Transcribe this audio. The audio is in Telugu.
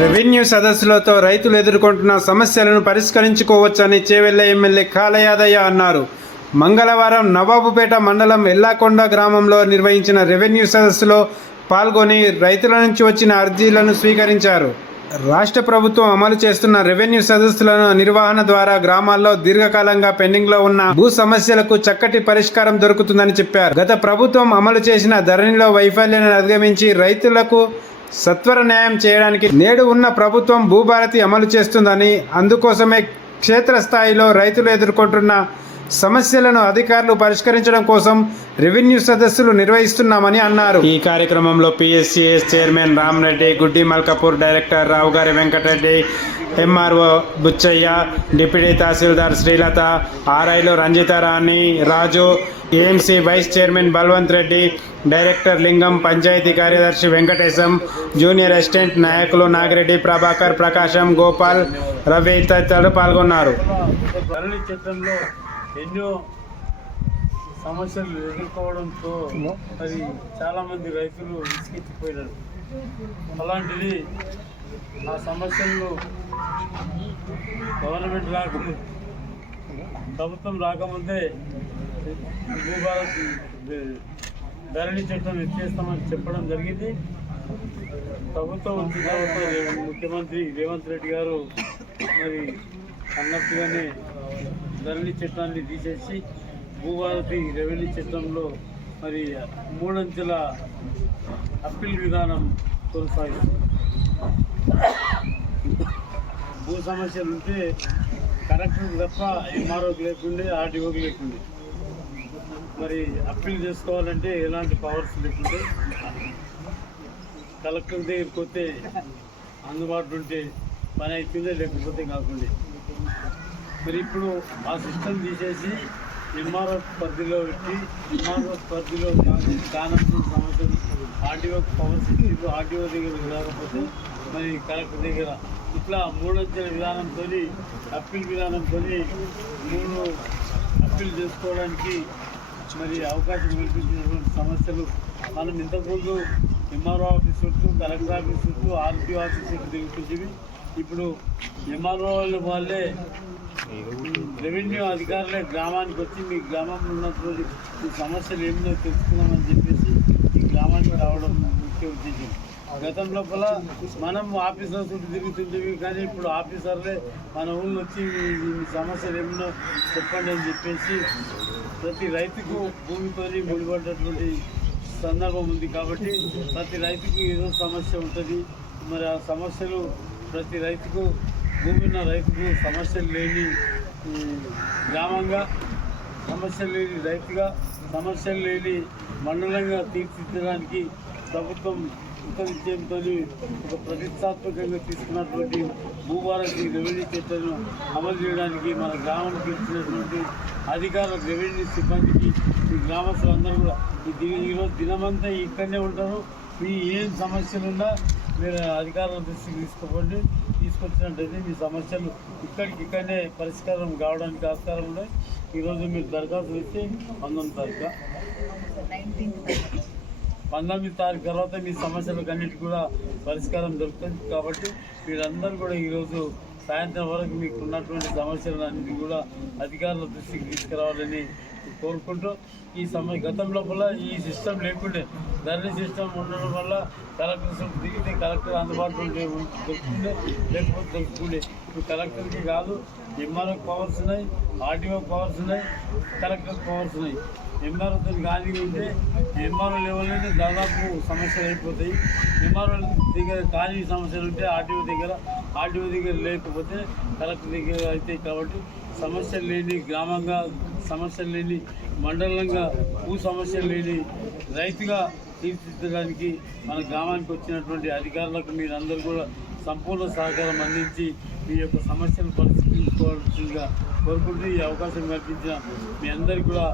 రెవెన్యూ సదస్సులతో రైతులు ఎదుర్కొంటున్న సమస్యలను పరిష్కరించుకోవచ్చని చేవెళ్ళ ఎమ్మెల్యే కాలయాదయ్య అన్నారు. మంగళవారం నవాబుపేట మండలం ఎల్లాకొండ గ్రామంలో నిర్వహించిన రెవెన్యూ సదస్సులో పాల్గొని రైతుల నుంచి వచ్చిన అర్జీలను స్వీకరించారు. రాష్ట్ర ప్రభుత్వం అమలు చేస్తున్న రెవెన్యూ సదస్సులను నిర్వహణ ద్వారా గ్రామాల్లో దీర్ఘకాలంగా పెండింగ్లో ఉన్న భూ సమస్యలకు చక్కటి పరిష్కారం దొరుకుతుందని చెప్పారు. గత ప్రభుత్వం అమలు చేసిన ధరణిలో వైఫల్యాన్ని అధిగమించి రైతులకు సత్వర న్యాయం చేయడానికి నేడు ఉన్న ప్రభుత్వం భూభారతి అమలు చేస్తుందని అందుకోసమే క్షేత్రస్థాయిలో రైతులు ఎదుర్కొంటున్న సమస్యలను అధికారులు పరిష్కరించడం కోసం రెవెన్యూ సదస్సులు నిర్వహిస్తున్నామని అన్నారు. ఈ కార్యక్రమంలో పిఎస్సిఎస్ చైర్మన్ రామరెడ్డి గుడ్డి మల్కాపూర్ డైరెక్టర్ రావుగారి Venkatareddy MRO Buchaiah deputy tahsildar Srilatha ఆర్ఐలో Ranjitharani Raju AMC vice chairman Balwanth Reddy director Lingam panchayat కార్యదర్శి వెంకటేశం జూనియర్ అసిస్టెంట్ నాయకులు నాగిరెడ్డి ప్రభాకర్ ప్రకాశం గోపాల్ రవి తదితరులు పాల్గొన్నారు. ధరణి ఎన్నో సమస్యలు ఎదుర్కోవడంతో మరి చాలామంది రైతులు విసిగించిపోయినారు అలాంటిది ఆ సమస్యలను గవర్నమెంట్ రాకముందు ప్రభుత్వం రాకముందే భూభారత్ ధరణి చట్టం ఎత్తేస్తామని చెప్పడం జరిగింది ప్రభుత్వం వచ్చిన తర్వాత ముఖ్యమంత్రి రేవంత్ రెడ్డి గారు మరి అన్నట్టుగానే ధరణి చట్టాన్ని తీసేసి భూభారతి రెవెన్యూ చట్టంలో మరి మూడంచెల అప్పీల్ విధానం కొనసాగిస్తుంది భూ సమస్యలు ఉంటే కలెక్టర్కి తప్ప ఎంఆర్ఓకి లేకుండే ఆర్డీఓకి లేకుండే. మరి అప్పీల్ చేసుకోవాలంటే ఎలాంటి పవర్స్ లేకుండే కలెక్టర్ దగ్గరికి పోతే అందుబాటులో ఉంటే పని అవుతుందే లేకపోతే కాకుండా. మరి ఇప్పుడు ఆ సిస్టమ్ తీసేసి ఎంఆర్ఓ పరిధిలో పెట్టి ఎంఆర్ఓ పరిధిలో కాని- కానప్పుడు సమస్యలు ఆర్డీఓ పవర్స్ ఇచ్చిండ్రు ఆర్డీఓ దగ్గర రాకపోతే మరి కలెక్టర్ దగ్గర ఇట్లా మూడొచ్చిన విధానంతో అప్పీల్ విధానంతో మూడు అప్పీల్ చేసుకోవడానికి మరి అవకాశం కల్పించినటువంటి సమస్యలు మనం ఇంతకుముందు ఎంఆర్ఓ ఆఫీస్ చుట్టూ కలెక్టర్ ఆఫీస్ చుట్టూ ఆర్టీఓ ఆఫీస్ చుట్టూ తిరుగుతుంటివి ఇప్పుడు ఎంఆర్ఓ వాళ్ళే రెవెన్యూ అధికారులే గ్రామానికి వచ్చి మీ గ్రామంలో ఉన్నటువంటి ఈ సమస్యలు ఏమిటో తెలుసుకుందామని చెప్పేసి ఈ గ్రామానికి రావడం ముఖ్య ఉద్దేశం. గతం లోపల మనం ఆఫీసర్ చుట్టూ తిరుగుతుంటేవి కానీ ఇప్పుడు ఆఫీసర్లే మన ఊళ్ళో వచ్చి మీ సమస్యలు ఏమిటో చెప్పండి అని చెప్పేసి ప్రతి రైతుకు భూమితోని ముడిపడ్డటువంటి సందర్భం ఉంది కాబట్టి ప్రతి రైతుకు ఏదో సమస్య ఉంటుంది. మరి ఆ సమస్యలు ప్రతి రైతుకు భూమి ఉన్న రైతుకు సమస్యలు లేని గ్రామంగా సమస్యలు లేని రైతుగా సమస్యలు లేని మండలంగా తీర్చిదిద్దడానికి ప్రభుత్వం ఉపనిశ్చయంతో ఒక ప్రతిష్టాత్మకంగా తీసుకున్నటువంటి భూభారతి రెవెన్యూ చట్టాలను అమలు చేయడానికి మన గ్రామానికి ఇచ్చినటువంటి అధికార రెవెన్యూ సిబ్బందికి ఈ గ్రామస్తులందరూ కూడా ఈ ఈరోజు దినమంతా ఇక్కడనే ఉంటారు మీ ఏం సమస్యలు ఉన్నా మీరు అధికారుల దృష్టికి తీసుకోండి తీసుకొచ్చినట్టయితే మీ సమస్యలు ఇక్కడికి ఇక్కడనే పరిష్కారం కావడానికి ఆస్కారం ఉన్నాయి ఈరోజు మీరు దరఖాస్తు ఇస్తే పంతొమ్మిది తారీఖు? పంతొమ్మిది తారీఖు తర్వాత మీ సమస్యలకు అన్నిటి కూడా పరిష్కారం దొరుకుతుంది. కాబట్టి మీరందరూ కూడా ఈరోజు సాయంత్రం వరకు మీకు ఉన్నటువంటి సమస్యలను అన్నిటి కూడా అధికారుల దృష్టికి తీసుకురావాలని కోరుకుంటూ ఈ సమయ గతం లోపల ఈ సిస్టమ్ లేకుండే ధరణి సిస్టమ్ ఉండడం వల్ల కలెక్టర్ దిగితే కలెక్టర్ అందుబాటులో దొరుకుతుండే లేకపోతే దొరుకుతుండే. ఇప్పుడు కలెక్టర్కి కాదు ఎంఆర్ఓ పవర్స్ ఉన్నాయి ఆర్టీఓ పవర్స్ ఉన్నాయి కలెక్టర్ పవర్స్ ఉన్నాయి. ఎంఆర్ఓతో ఖాళీ ఉంటే ఎంఆర్ఓ అయితే దాదాపు సమస్యలు అయిపోతాయి. ఎంఆర్ఓ దగ్గర ఖాళీ సమస్యలు ఉంటే ఆర్టీఓ దగ్గర ఆర్టీఓ దగ్గర లేకపోతే కలెక్టర్ దగ్గర అవుతాయి కాబట్టి సమస్యలు లేని గ్రామంగా సమస్యలు లేని మండలంగా భూ సమస్యలు లేని రైతుగా తీర్చిదిద్దడానికి మన గ్రామానికి వచ్చినటువంటి అధికారులకు మీరందరూ కూడా సంపూర్ణ సహకారం అందించి మీ యొక్క సమస్యలు పరిష్కరించుకోవాల్సిందిగా కోరుకుంటూ ఈ అవకాశం కల్పించిన మీ అందరికీ కూడా